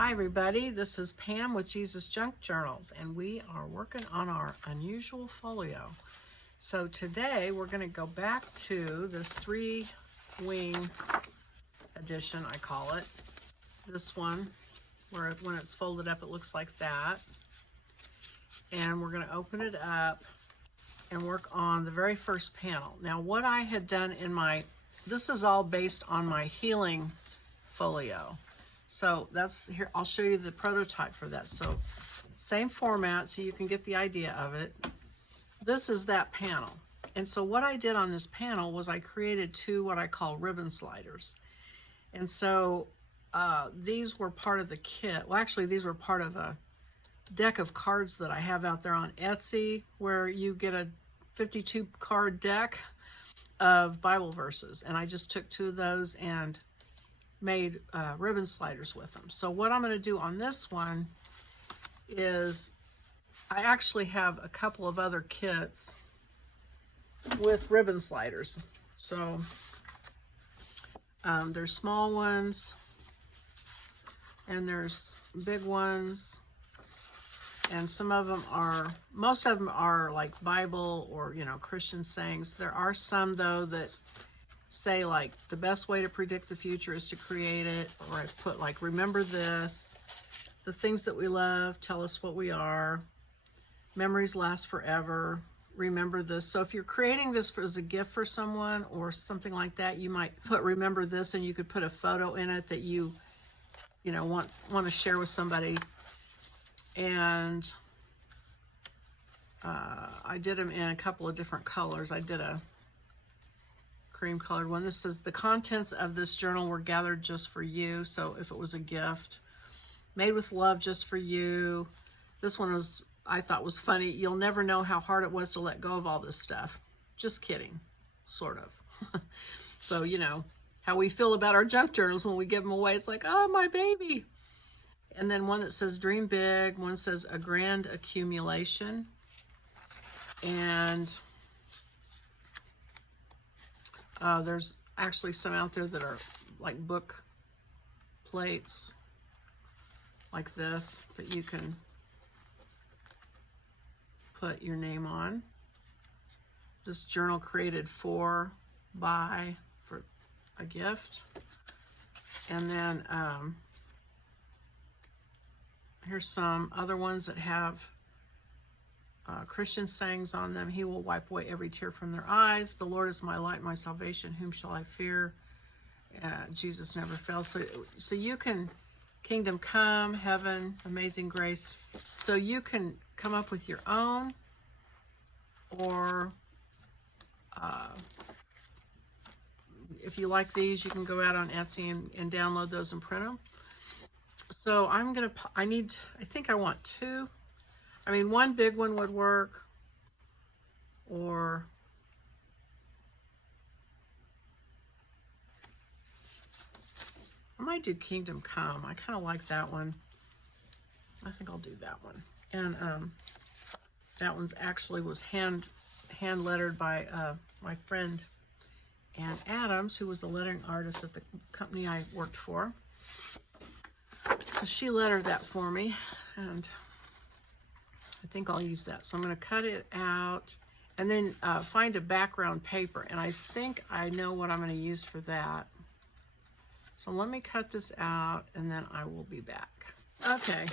Hi everybody, this is Pam with Jesus Junk Journals, and we are working on our unusual folio. So today we're going to go back to this 3-wing edition, I call it. This one, where when it's folded up it looks like that. And we're going to open it up and work on the very first panel. Now what I had done in this is all based on my healing folio. So that's here, I'll show you the prototype for that. So same format so you can get the idea of it. This is that panel. And so what I did on this panel was I created 2 what I call ribbon sliders. And so these were part of the kit. Well, actually these were part of a deck of cards that I have out there on Etsy, where you get a 52 card deck of Bible verses. And I just took 2 of those and made ribbon sliders with them. So what I'm going to do on this one is I actually have a couple of other kits with ribbon sliders. So there's small ones and there's big ones, and most of them are like Bible or, you know, Christian sayings. There are some though that say like the best way to predict the future is to create it, or I put like remember this, the things that we love tell us what we are, memories last forever, remember this. So if you're creating this as a gift for someone or something like that, you might put remember this, and you could put a photo in it that you know want to share with somebody. And I did them in a couple of different colors. I did a cream colored one. This says the contents of this journal were gathered just for you. So if it was a gift, made with love just for you. This one I thought was funny. You'll never know how hard it was to let go of all this stuff. Just kidding, sort of. So you know how we feel about our junk journals when we give them away. It's like, oh, my baby. And then one that says dream big. One says a grand accumulation. And there's actually some out there that are like book plates like this that you can put your name on. This journal created for a gift. And then here's some other ones that have Christian sayings on them. He will wipe away every tear from their eyes. The Lord is my light, my salvation. Whom shall I fear? Jesus never fails. So you can, kingdom come, heaven, amazing grace. So you can come up with your own, or if you like these, you can go out on Etsy and download those and print them. So I think I want 2. I mean, one big one would work, or I might do Kingdom Come. I kind of like that one. I think I'll do that one. And that one's actually was hand lettered by my friend Ann Adams, who was a lettering artist at the company I worked for. So she lettered that for me, and I think I'll use that. So I'm going to cut it out and then find a background paper. And I think I know what I'm going to use for that. So let me cut this out and then I will be back. Okay,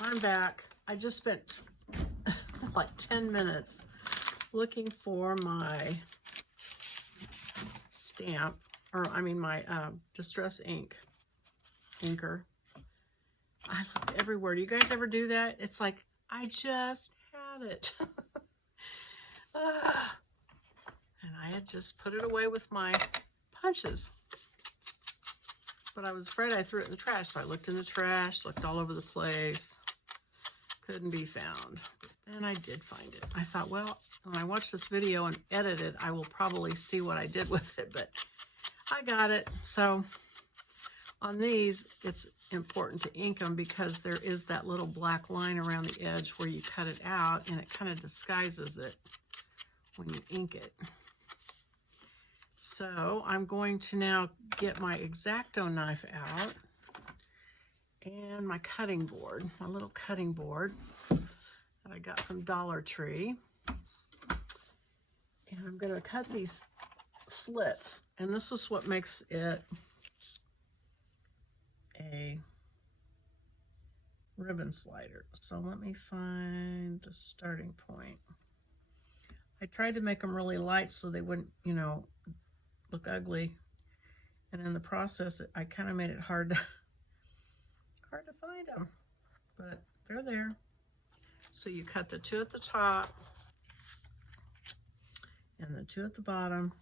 I'm back. I just spent like 10 minutes looking for my stamp, or I mean my Distress ink inker. I looked everywhere. Do you guys ever do that? It's like, I just had it. And I had just put it away with my punches. But I was afraid I threw it in the trash. So I looked in the trash, looked all over the place. Couldn't be found. But then I did find it. I thought, well, when I watch this video and edit it, I will probably see what I did with it. But I got it. So on these, it's important to ink them because there is that little black line around the edge where you cut it out, and it kind of disguises it when you ink it. So I'm going to now get my X-Acto knife out and my cutting board, my little cutting board that I got from Dollar Tree. And I'm going to cut these slits, and this is what makes it a ribbon slider. So let me find the starting point. I tried to make them really light so they wouldn't, you know, look ugly. And in the process, I kind of made it hard to find them, but they're there. So you cut the two at the top and the two at the bottom.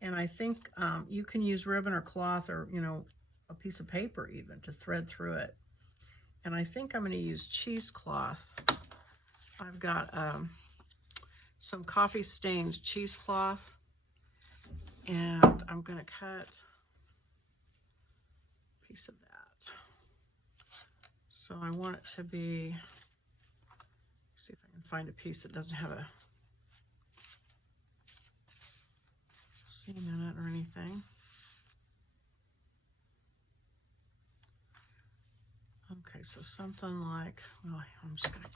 And I think you can use ribbon or cloth or, you know, a piece of paper even to thread through it. And I think I'm going to use cheesecloth. I've got some coffee stained cheesecloth, and I'm going to cut a piece of that. So I want it to be, let's see if I can find a piece that doesn't have a seam in it or anything. Okay, so something like, well, I'm just going to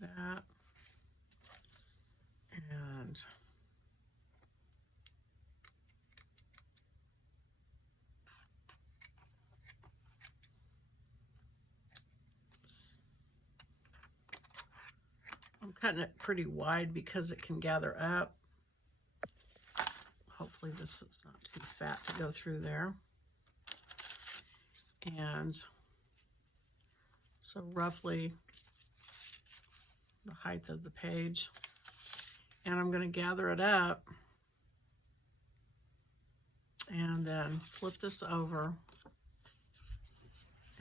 that, and I'm cutting it pretty wide because it can gather up. Hopefully this is not too fat to go through there. And so roughly the height of the page. And I'm going to gather it up and then flip this over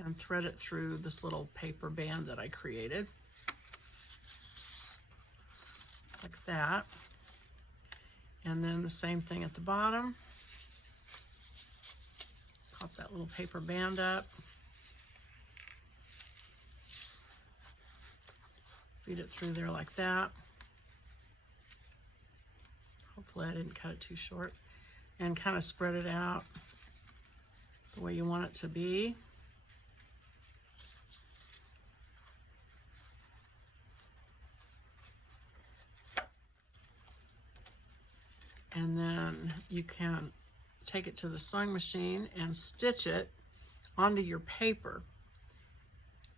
and thread it through this little paper band that I created. Like that. And then the same thing at the bottom. Pop that little paper band up. Feed it through there like that. Hopefully I didn't cut it too short. And kind of spread it out the way you want it to be. And then you can take it to the sewing machine and stitch it onto your paper.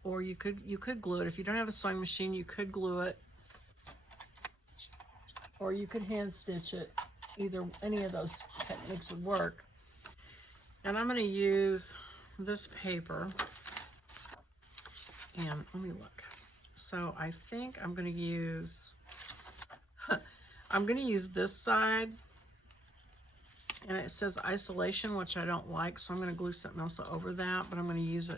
Or you could glue it. If you don't have a sewing machine, you could glue it. Or you could hand stitch it. Any of those techniques would work. And I'm going to use this paper. And let me look. So I think I'm going to use this side. And it says isolation, which I don't like, so I'm going to glue something else over that, but I'm going to use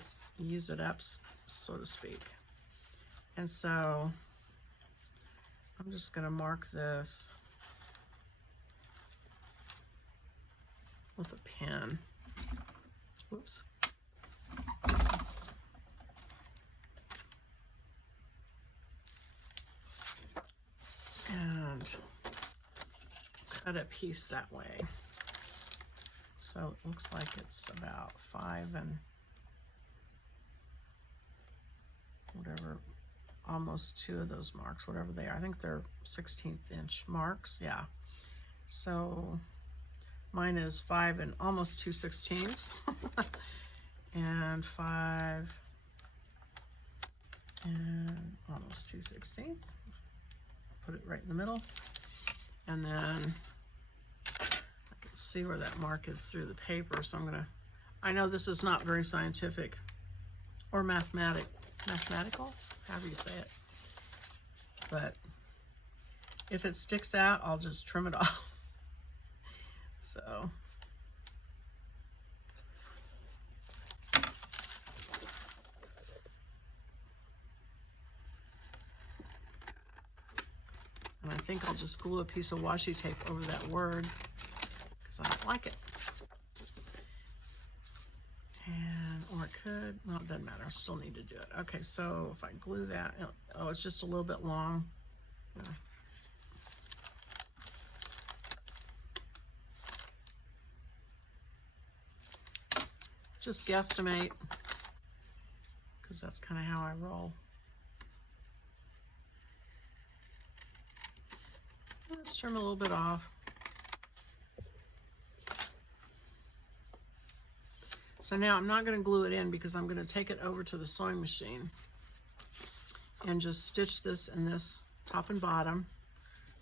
it up, so to speak. And so I'm just going to mark this with a pen. Whoops. And cut a piece that way. So it looks like it's about 5 and whatever, almost 2 of those marks, whatever they are. I think they're 16th inch marks, yeah. So mine is 5 and almost 2/16 and 5 and almost 2/16. Put it right in the middle, and then see where that mark is through the paper. So I know this is not very scientific or mathematical, however you say it. But if it sticks out, I'll just trim it off. So and I think I'll just glue a piece of washi tape over that word. I don't like it. And, or it could, well, it doesn't matter. I still need to do it. Okay, so if I glue that, oh, it's just a little bit long. Yeah. Just guesstimate, because that's kind of how I roll. Let's trim a little bit off. So now I'm not going to glue it in because I'm going to take it over to the sewing machine and just stitch this and this top and bottom,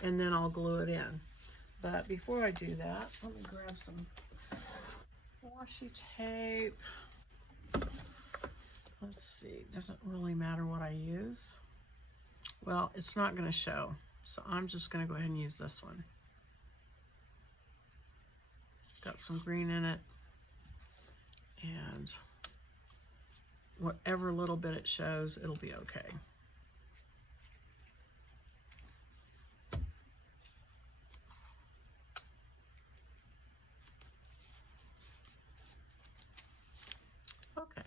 and then I'll glue it in. But before I do that, let me grab some washi tape. Let's see, doesn't really matter what I use. Well, it's not going to show, so I'm just going to go ahead and use this one. It's got some green in it, and whatever little bit it shows, it'll be okay. Okay.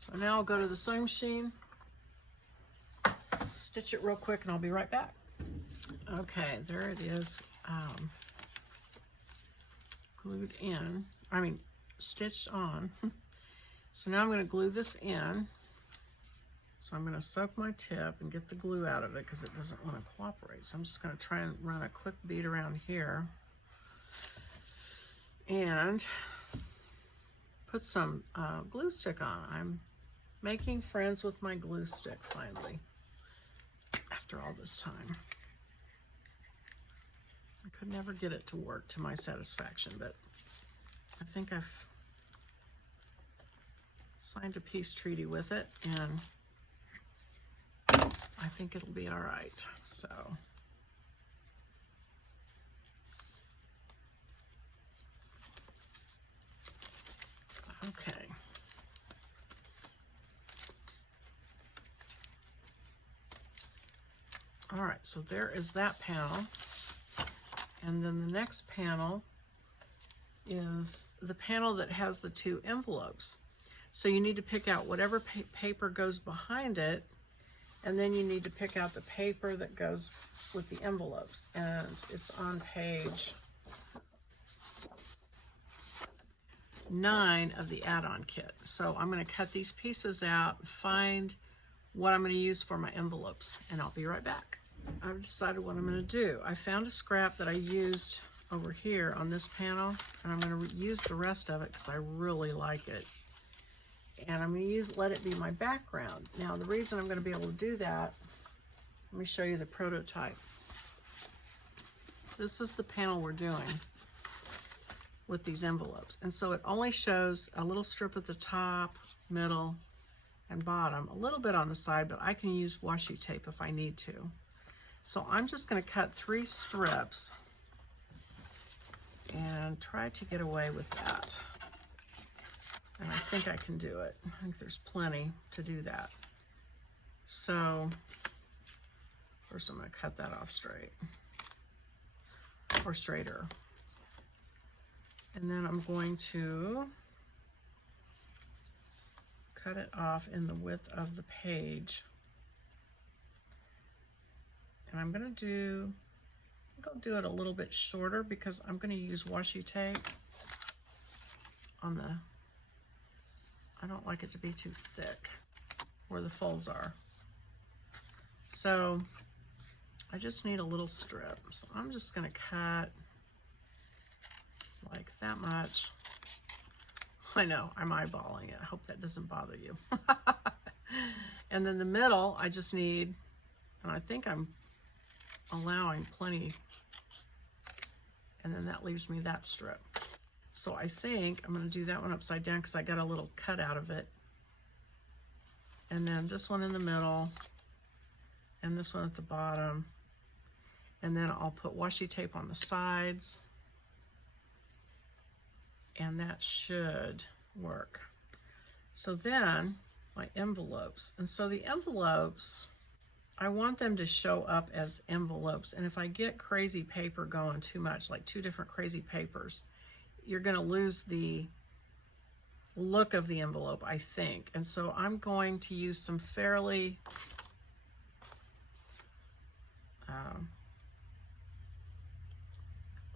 So now I'll go to the sewing machine, stitch it real quick, and I'll be right back. Okay, there it is, glued in, stitched on. So now I'm going to glue this in. So I'm going to soak my tip and get the glue out of it because it doesn't want to cooperate. So I'm just going to try and run a quick bead around here and put some glue stick on. I'm making friends with my glue stick finally after all this time. I could never get it to work to my satisfaction, but I think I've signed a peace treaty with it, and I think it'll be all right. So okay. All right, so there is that panel. And then the next panel is the panel that has the two envelopes. So you need to pick out whatever paper goes behind it, and then you need to pick out the paper that goes with the envelopes. And it's on page 9 of the add-on kit. So I'm going to cut these pieces out, find what I'm going to use for my envelopes, and I'll be right back. I've decided what I'm going to do. I found a scrap that I used over here on this panel, and I'm going to use the rest of it because I really like it. And I'm going to let it be my background. Now, the reason I'm going to be able to do that, let me show you the prototype. This is the panel we're doing with these envelopes. And so it only shows a little strip at the top, middle, and bottom, a little bit on the side, but I can use washi tape if I need to. So I'm just going to cut 3 strips and try to get away with that. And I think I can do it. I think there's plenty to do that. So first I'm going to cut that off straight, or straighter. And then I'm going to cut it off in the width of the page. And I'm going to I'll do it a little bit shorter because I'm going to use washi tape on the, I don't like it to be too thick where the folds are. So I just need a little strip. So I'm just going to cut like that much. I know, I'm eyeballing it. I hope that doesn't bother you. And then the middle, I just need, and I think I'm allowing plenty, and then that leaves me that strip. So I think I'm going to do that one upside down because I got a little cut out of it. And then this one in the middle, and this one at the bottom. And then I'll put washi tape on the sides. And that should work. So then my envelopes. And so the envelopes, I want them to show up as envelopes. And if I get crazy paper going too much, like 2 different crazy papers, you're going to lose the look of the envelope, I think. And so I'm going to use some fairly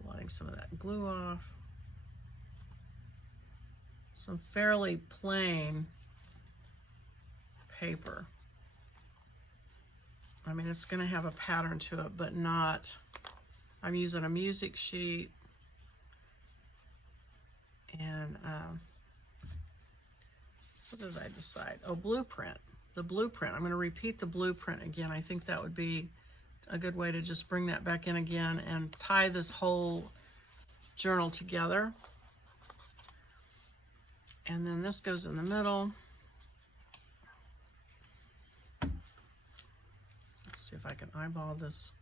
blotting some of that glue off. Some fairly plain paper. I mean, it's going to have a pattern to it, but not, I'm using a music sheet and what did I decide? Oh, blueprint. The blueprint. I'm going to repeat the blueprint again. I think that would be a good way to just bring that back in again and tie this whole journal together. And then this goes in the middle. Let's see if I can eyeball this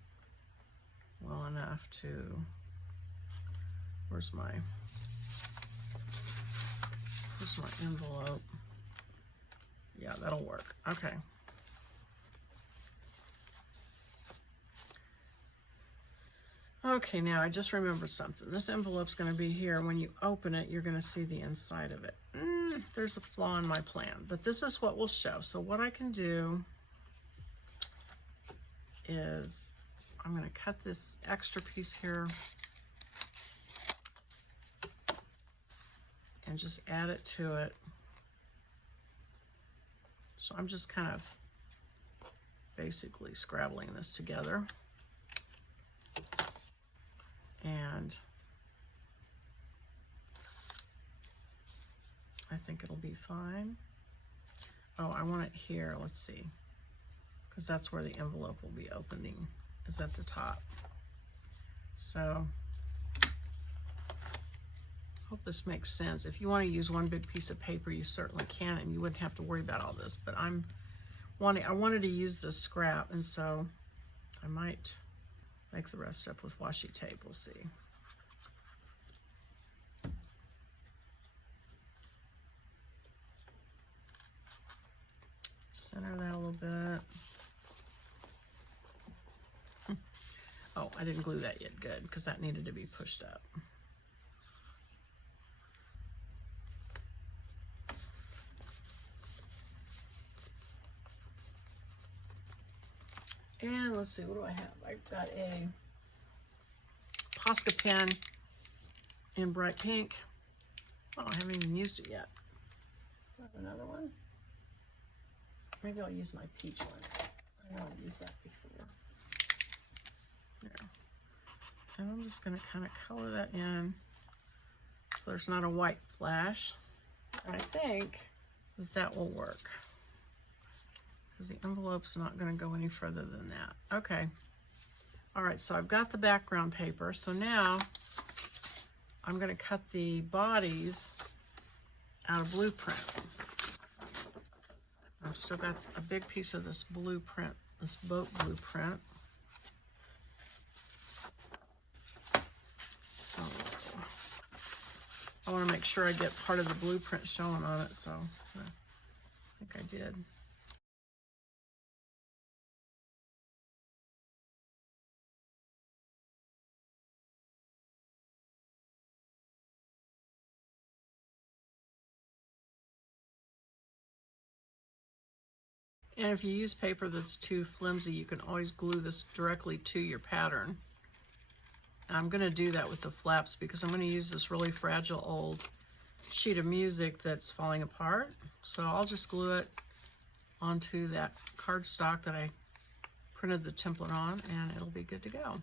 well enough to, where's my envelope? Yeah, that'll work. Okay. Okay, now I just remembered something. This envelope's going to be here. When you open it, you're going to see the inside of it. There's a flaw in my plan, but this is what we'll show. So what I can do is I'm going to cut this extra piece here and just add it to it. So I'm just kind of basically scrabbling this together. And I think it'll be fine. Oh, I want it here, let's see. Because that's where the envelope will be opening, is at the top. So, hope this makes sense. If you want to use one big piece of paper, you certainly can, and you wouldn't have to worry about all this. But I wanted to use this scrap, and so I might make the rest up with washi tape. We'll see. Center that a little bit. Oh, I didn't glue that yet. Good, because that needed to be pushed up. And let's see, what do I have? I've got a Posca pen in bright pink. Oh, I haven't even used it yet. I have another one. Maybe I'll use my peach one. I know I've used that before. There. And I'm just going to kind of color that in so there's not a white flash. And I think that that will work, because the envelope's not going to go any further than that. Okay. All right, so I've got the background paper. So now I'm going to cut the bodies out of blueprint. I've still got a big piece of this blueprint, this boat blueprint. So I want to make sure I get part of the blueprint showing on it, so I think I did. And if you use paper that's too flimsy, you can always glue this directly to your pattern. And I'm going to do that with the flaps because I'm going to use this really fragile old sheet of music that's falling apart. So I'll just glue it onto that cardstock that I printed the template on, and it'll be good to go.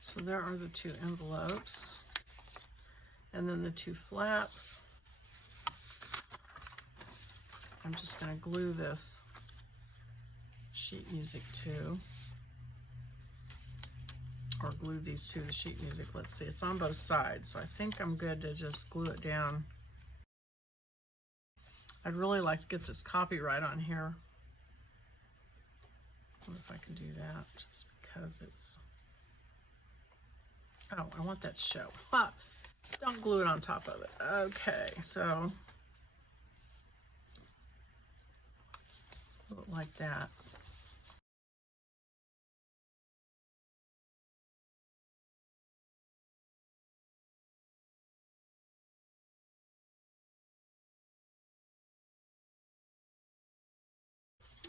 So there are the two envelopes. And then the two flaps. I'm just going to glue this sheet music to, or glue these to the sheet music. Let's see, it's on both sides, so I think I'm good to just glue it down. I'd really like to get this copyright on here. I wonder if I can do that, just because it's, oh, I want that to show. Ah, don't glue it on top of it. Okay, so like that.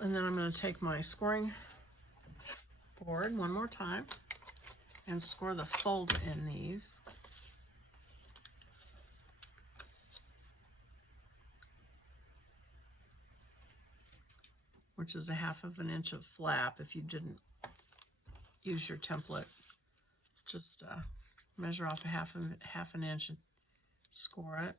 And then I'm going to take my scoring board one more time and score the folds in these. Which is a 1/2 inch of flap. If you didn't use your template, just measure off a half an inch and score it.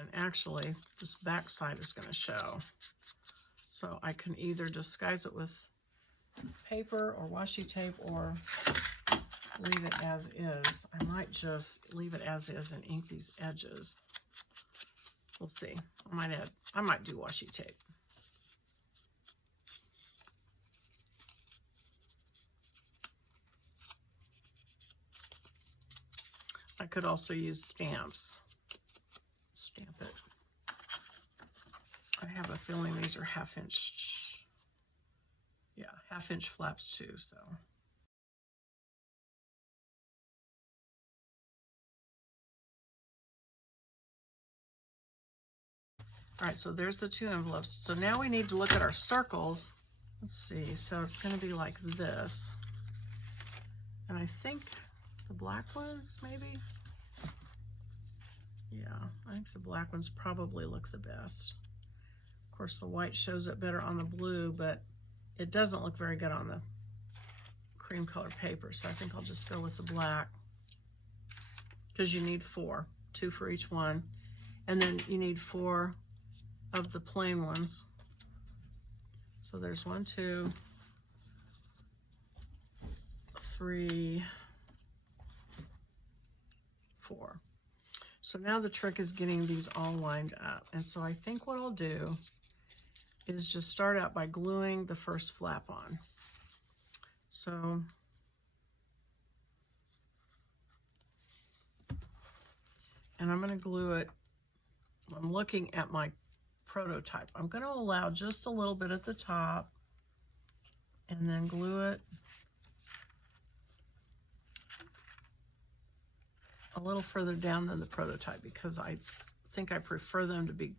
And actually, this back side is going to show. So I can either disguise it with paper or washi tape or leave it as is. I might just leave it as is and ink these edges. We'll see. I might do washi tape. I could also use stamps. Stamp it. I have a feeling these are 1/2 inch, yeah, 1/2 inch flaps too, so. All right, so there's the 2 envelopes. So now we need to look at our circles. Let's see, so it's gonna be like this. And I think the black ones, maybe? Yeah, I think the black ones probably look the best. Of course, the white shows up better on the blue, but it doesn't look very good on the cream color paper. So I think I'll just go with the black because you need 4, 2 for each one. And then you need 4 of the plain ones. So there's 1, 2, 3, 4. So now the trick is getting these all lined up. And so I think what I'll do is just start out by gluing the first flap on. So and I'm going to glue it. I'm looking at my prototype. I'm going to allow just a little bit at the top and then glue it a little further down than the prototype because I think I prefer them to be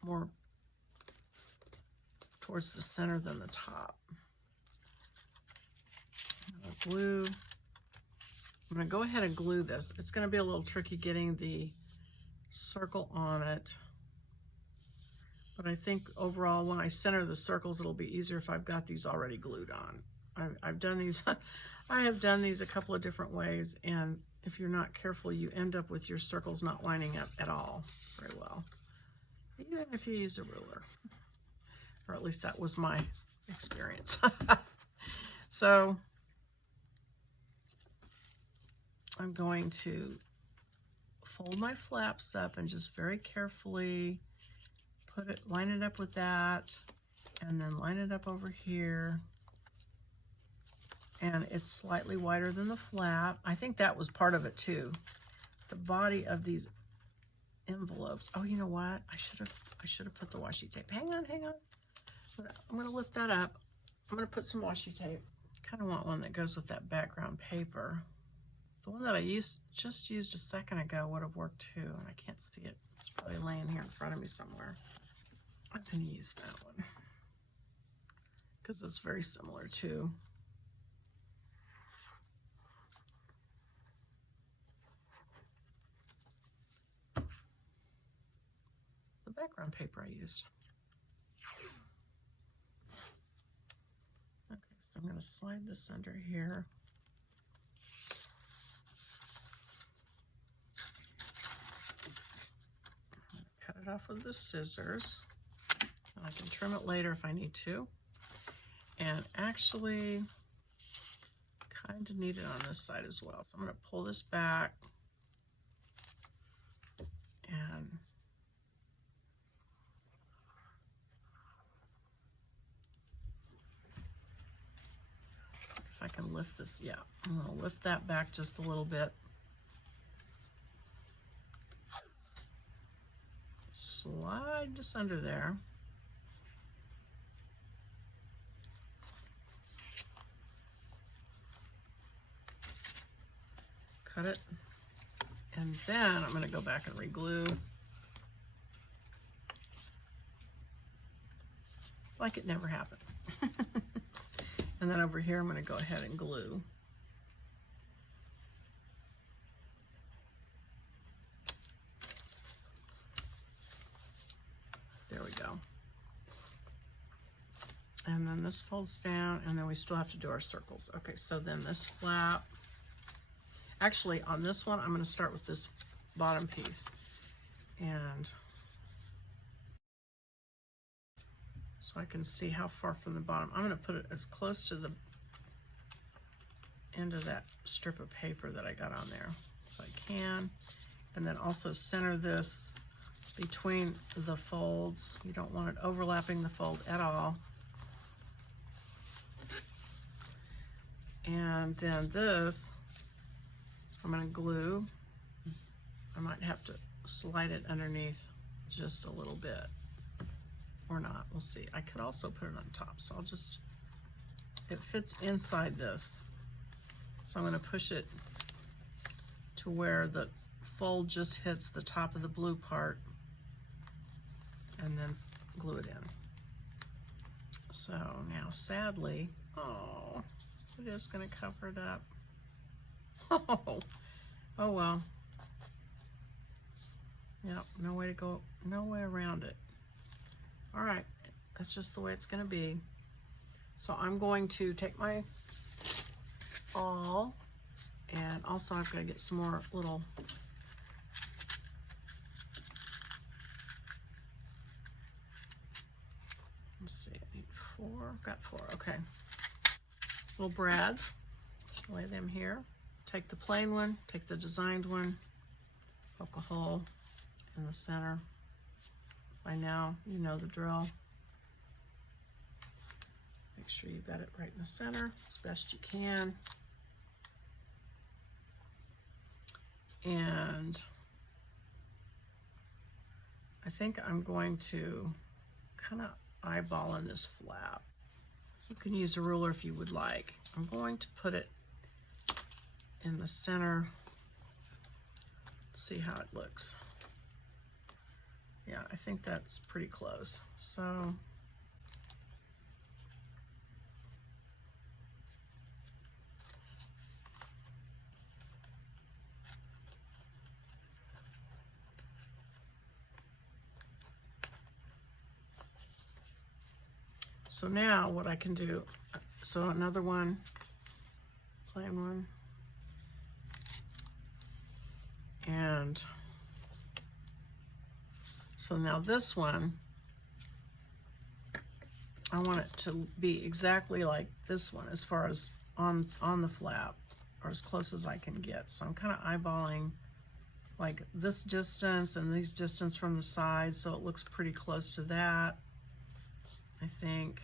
more towards the center than the top. I'm going to go ahead and glue this. It's going to be a little tricky getting the circle on it, but I think overall when I center the circles it'll be easier if I've got these already glued on. I've done these I have done these a couple of different ways, and if you're not careful you end up with your circles not lining up at all very well, even if you use a ruler, or at least that was my experience. So I'm going to fold my flaps up and just very carefully line it up with that, and then line it up over here. And it's slightly wider than the flap. I think that was part of it too. The body of these envelopes. Oh, you know what? I should have put the washi tape. Hang on. I'm gonna lift that up. I'm gonna put some washi tape. Kind of want one that goes with that background paper. The one that I just used a second ago would have worked too, and I can't see it. It's probably laying here in front of me somewhere. I'm going to use that one because it's very similar to the background paper I used. Okay, so I'm going to slide this under here. Cut it off with the scissors. I can trim it later if I need to. And actually, kind of need it on this side as well. So I'm going to pull this back and if I can lift this, yeah, I'm going to lift that back just a little bit. slide just under there. Cut it. And then I'm going to go back and re-glue. Like it never happened. And then over here, I'm going to go ahead and glue. There we go. And then this folds down, and then we still have to do our circles. Okay, so then this flap, actually on this one, I'm going to start with this bottom piece. And so I can see how far from the bottom. I'm going to put it as close to the end of that strip of paper that I got on there as I can. And then also center this between the folds. You don't want it overlapping the fold at all. And then this, I'm going to glue. I might have to slide it underneath just a little bit. Or not, we'll see. I could also put it on top, so I'll just, it fits inside this. So I'm going to push it to where the fold just hits the top of the blue part and then glue it in. So now sadly, oh, it is going to cover it up. Oh well. Yep, no way to go, no way around it. All right, that's just the way it's going to be. So I'm going to take my awl, and also I've got to get some more little let's see, I need 4. I've got 4. Okay, little brads. Lay them here. Take the plain one, take the designed one, poke a hole in the center. By now, you know the drill. Make sure you got it right in the center as best you can. And I think I'm going to kind of eyeball in this flap. You can use a ruler if you would like. I'm going to put it in the center. See how it looks. Yeah, I think that's pretty close. So now what I can do, so another one, plain one, and so now this one, I want it to be exactly like this one as far as on the flap, or as close as I can get. So I'm kind of eyeballing like this distance and these distance from the side, so it looks pretty close to that, I think.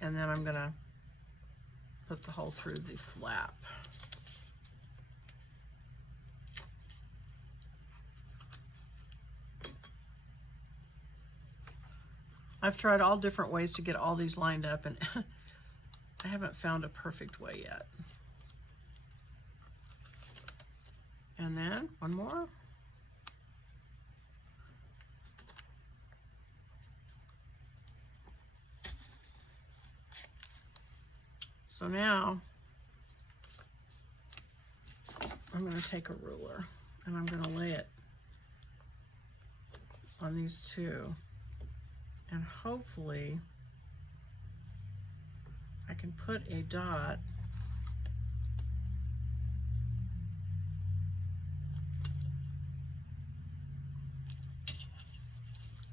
And then I'm gonna put the hole through the flap. I've tried all different ways to get all these lined up, and I haven't found a perfect way yet. And then one more. So now I'm going to take a ruler and I'm going to lay it on these two, and hopefully I can put a dot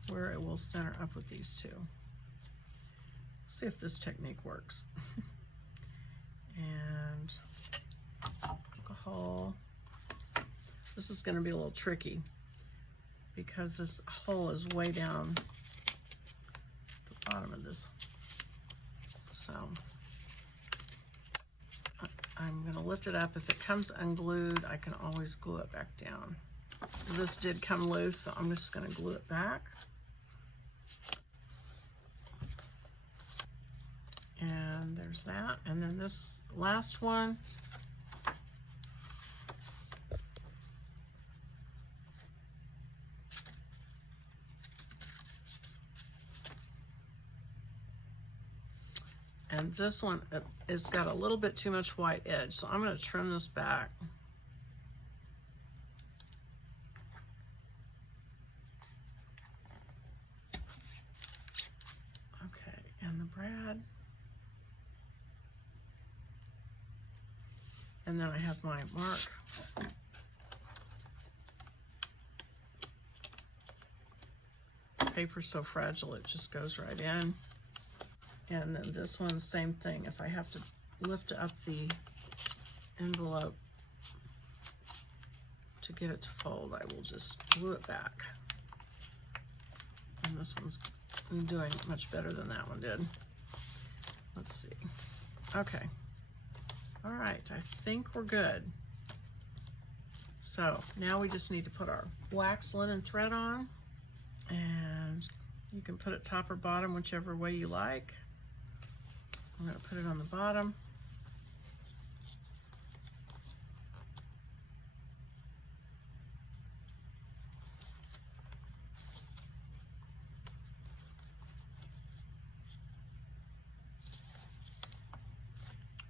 where it will center up with these two. See if this technique works. And poke a hole. This is going to be a little tricky because this hole is way down the bottom of this. So I'm going to lift it up. If it comes unglued, I can always glue it back down. this did come loose, so I'm just going to glue it back. And there's that. And then this last one, and this one it's got a little bit too much white edge, so I'm going to trim this back. Okay, and the brad. And then I have my mark. Paper's so fragile, it just goes right in. And then this one, same thing. If I have to lift up the envelope to get it to fold, I will just glue it back. And this one's doing much better than that one did. Let's see. Okay. All right, I think we're good. So now we just need to put our wax linen thread on, and you can put it top or bottom, whichever way you like. I'm going to put it on the bottom.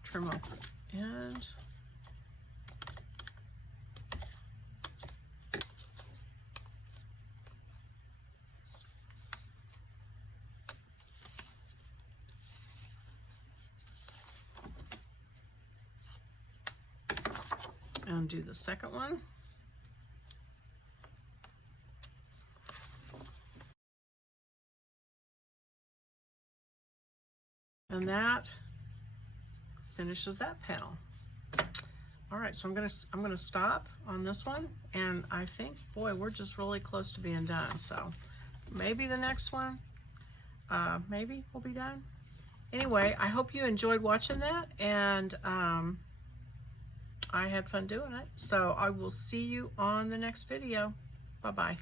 Trim off the end. And do the second one. And that finishes that panel. All right, so I'm gonna stop on this one, and I think, boy, we're just really close to being done. So maybe the next one, maybe we'll be done. Anyway, I hope you enjoyed watching that, and I had fun doing it. So I will see you on the next video. Bye-bye.